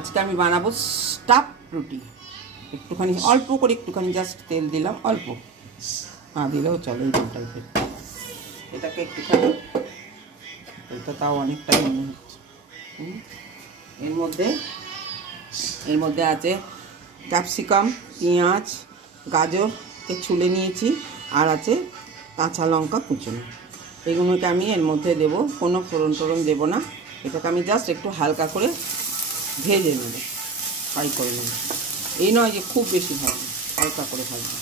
আজকে আমি বানাবো স্টাফ রুটি। একটুখানি অল্প করে একটুখানি জাস্ট তেল দিলাম, অল্প না দিলেও চলে এই টাইপের। এটাকে একটুখানি, এটা তাও অনেকটাই মনে হচ্ছে। এর মধ্যে আছে ক্যাপসিকাম, পেঁয়াজ, গাজরকে ছুলে নিয়েছি, আর আছে কাঁচা লঙ্কা কুচনো। এগুলোকে আমি এর মধ্যে দেবো, কোনো ফোড়ন টোড়ন দেবো না। এটাকে আমি জাস্ট একটু হালকা করে ভেজে নেব, ফ্রাই করে নেব। এই নয় যে খুব বেশি ভাজবো, হালকা করে ভাজবো।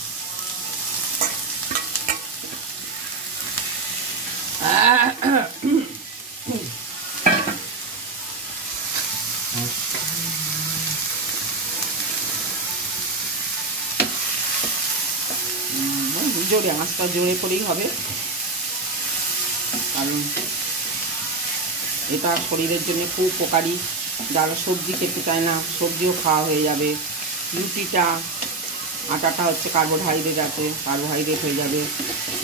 জোরে আঁচটা জোরে করেই হবে, কারণ এটা শরীরের জন্য খুব উপকারী। যারা সবজি খেতে চায় না, সবজিও খাওয়া হয়ে যাবে। রুটিটা, আটাটা হচ্ছে কার্বোহাইড্রেট আছে, কার্বোহাইড্রেট হয়ে যাবে,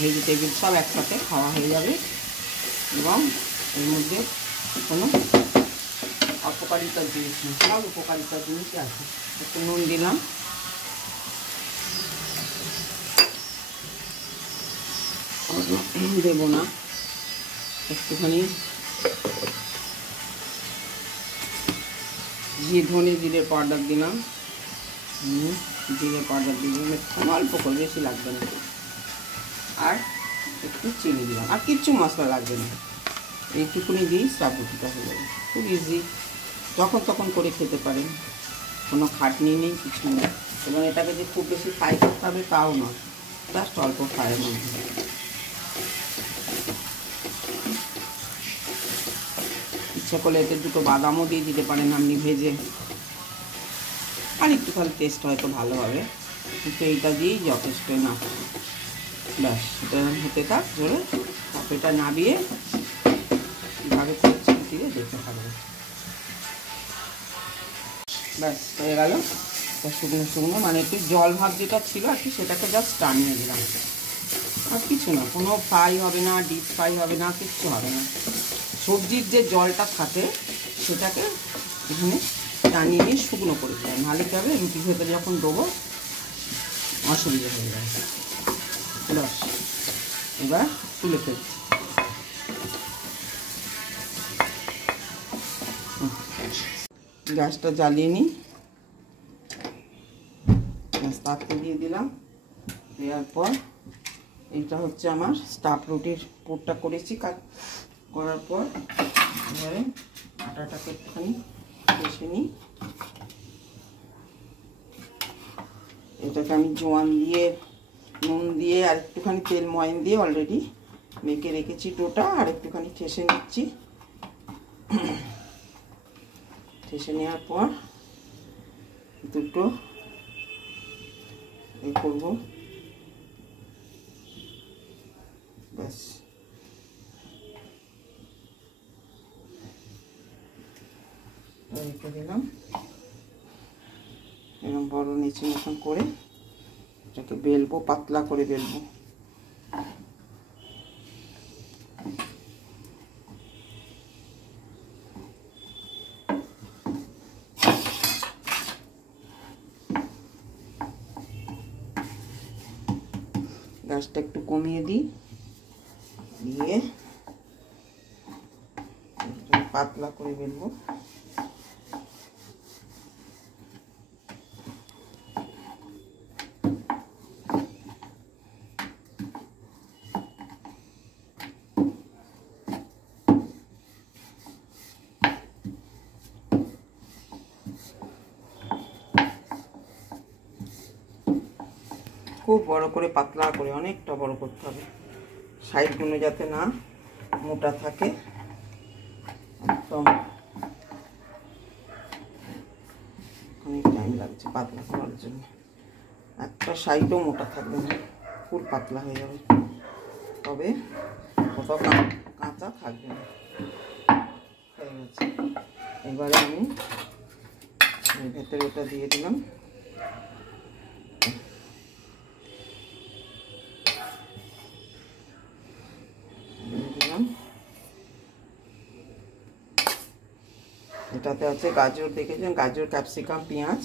ভেজিটেবিল সব একসাথে খাওয়া হয়ে যাবে। এবং এর মধ্যে কোনো অপকারিতার জিনিস নেই, সব উপকারিতার জিনিসই আছে। একটু নুন দিলাম, দেবো না, একটুখানি জিরে পাউডার দিলাম, জিরে পাউডার দিলাম একটু অল্প করে, বেশি লাগবে না। আর একটু চিনি দিলাম, আর কিচ্ছু মশলা লাগবে না। এইটুকুনি দিই, স্টাফ রুটিটা হয়ে যাবে। খুব ইজি, যখন তখন করে খেতে পারেন, কোনো খাটনি নেই, কিছু নেই। এবং এটাকে যে খুব বেশি ফ্রাই করতে হবে তাও নয়, জাস্ট অল্প ফ্রাইয়ের মধ্যে। ইচ্ছা করলে এতে দুটো বাদামও দিয়ে দিতে পারেন আপনি ভেজে, আর একটু তাহলে টেস্ট হয়তো ভালো হবে। কিন্তু এইটা দিয়েই যথেষ্ট না, ব্যাস এটা হতে থাক ধরে। এটা নাবিয়ে কীভাবে করছি দিয়ে দেখতে থাকবে। ব্যাস হয়ে গেল। শুকনো শুকনো, মানে একটু জল ভাব যেটা ছিল আর কি, সেটাকে জাস্ট টানিয়ে দিলাম। আর কিছু না, কোনো ফ্রাই হবে না, ডিপ ফ্রাই হবে না, কিচ্ছু হবে না। সবজির যে জলটা থাকে সেটাকে এখানে টানিয়ে নিয়ে শুকনো করে দিলাম, নাহলে কী হবে, রুটির ভেতরে যখন দেবো অসুবিধা হয়ে যায়। ব্যাস এবার তুলে ফেলছি। গ্যাসটা জ্বালিয়ে নিই, গ্যাস তাতে দিয়ে দিলাম। দেওয়ার পর এইটা হচ্ছে আমার স্টাফ রুটির পুরটা করেছি, করার পর এবারে আটাটাকে একটুখানি কষে নিই। এটাকে আমি জোয়ান দিয়ে, নুন দিয়ে, আর একটুখানি তেল ময়ন দিয়ে অলরেডি মেখে রেখেছি ডোটা। আর একটুখানি ঠেসে নিচ্ছি। ঠেসে নেওয়ার পর দুটো এই করবো, ব্যাস। রেখে দিলাম এরকম বড় নিচে মতন করে। এটাকে বেলবো, পাতলা করে বেলবো। গ্যাসটা একটু কমিয়ে দিই, দিয়ে পাতলা করে বেলবো। খুব বড় করে, পাতলা করে, অনেকটা বড় করতে হবে, সাইডগুলো যাতে না মোটা থাকে। একদম অনেক টাইম লাগছে পাতলা করার জন্য, একটা সাইডও মোটা থাকবে না, ফুল পাতলা হয়ে যাবে, তবে কোথাও কাঁচা থাকবে না। হয়ে গেছে। এবারে আমি ভেতরে ওটা দিয়ে দিলাম। এটাতে আছে গাজর, দেখেছেন গাজর, ক্যাপসিকাম, পেঁয়াজ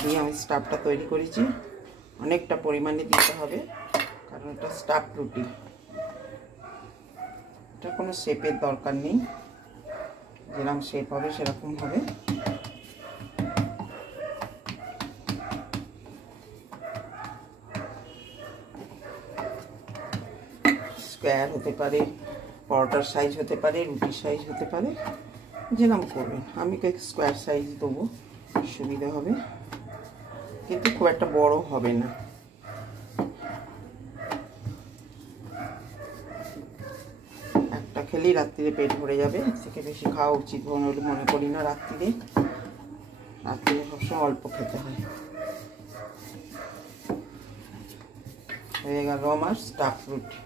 দিয়ে আমি স্টাফটা তৈরি করেছি। অনেকটা পরিমাণে দিতে হবে কারণ এটা স্টাফ রুটি, এটা কোনো শেপের দরকার নেই, যেরকম শেপ হবে সেরকম হবে। স্কোয়ার হতে পারে, পরোটার সাইজ হতে পারে, রুটির সাইজ হতে পারে, যেরকম করবেন। আমি স্কোয়ার সাইজ দেবো, সুবিধা হবে, কিন্তু খুব একটা বড় হবে না। একটা খেলেই রাত্রিরে পেট ভরে যাবে, এর থেকে বেশি খাওয়া উচিত বলে মনে করি না। রাত্রিরে সবসময় অল্প খেতে হয়। হয়ে গেল আমার স্টাফ রুটি,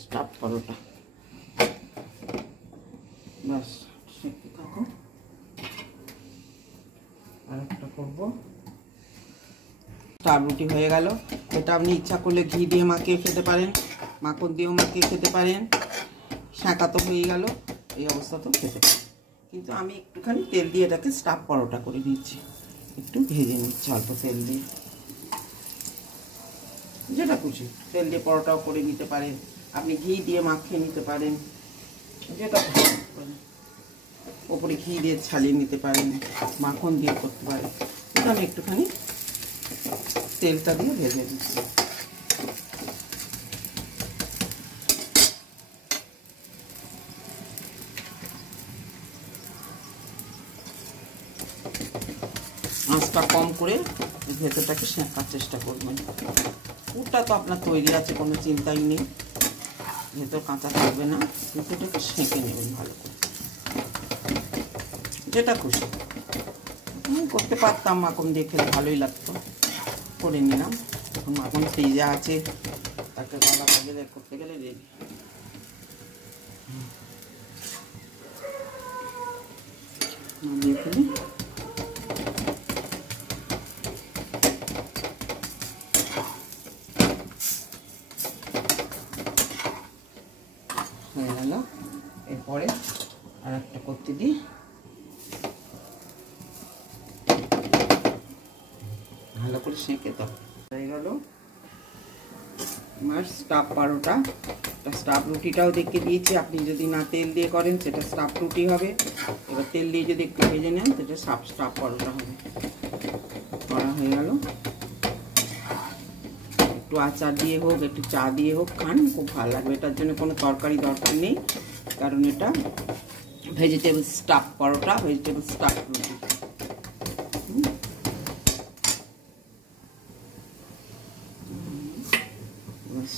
স্টাফ পরোটা। ব্যাস শিখতে থাকো। আর একটা করবো, স্টাফ রুটি হয়ে গেল। এটা আপনি ইচ্ছা করলে ঘি দিয়ে মাখিয়ে খেতে পারেন, মাখন দিয়েও মাখিয়ে খেতে পারেন, শাঁকা তো হয়ে গেল, এই অবস্থাতেও খেতে পারেন। কিন্তু আমি একটুখানি তেল দিয়ে এটাকে স্টাফ পরোটা করে নিচ্ছি, একটু ভেজে নিচ্ছি অল্প তেল দিয়ে। যেটা খুশি তেল দিয়ে পরোটাও করে নিতে পারেন, আপনি ঘি দিয়ে মাখিয়ে নিতে পারেন, যেটা খুশি ওপরে ঘি দিয়ে ছালিয়ে নিতে পারেন, মাখন দিয়ে করতে পারেন। কিন্তু আমি একটুখানি তেলটা দিয়ে ভেজে দিচ্ছি। আঁচটা কম করে ভেতরটাকে সেঁকার চেষ্টা করবেন। পুরটা তো আপনার তৈরি আছে, কোনো চিন্তাই নেই, ভেতর কাঁচা থাকবে না, ভেতরটাকে সেঁকে নেবেন ভালো করে, যেটা খুশি। আমি করতে পারতাম মাখন দিয়ে খেলে ভালোই লাগতো, করে নিলাম। এখন মাখন ফ্রিজে আছে, তাকে গলা গেলে করতে গেলে রেডি। দিয়ে ফেলি। হয়ে গেল। এরপরে আর একটা করতে দিই, ভালো করে সেঁকে তো হয়ে গেল আমার স্টাফ পরোটা। স্টাফ রুটিটাও দেখে দিয়েছি, আপনি যদি না তেল দিয়ে করেন সেটা স্টাফ রুটি হবে, এবার তেল দিয়ে যদি একটু ভেজে নেন সেটা স্টাফ পরোটা হবে। করা হয়ে গেল। একটু আচার দিয়ে হোক, একটু চা দিয়ে হোক খান, খুব ভালো লাগবে। এটার জন্য কোনো তরকারি দরকার নেই, কারণ এটা ভেজিটেবল স্টাফ পরোটা, ভেজিটেবল স্টাফ রুটি। বাস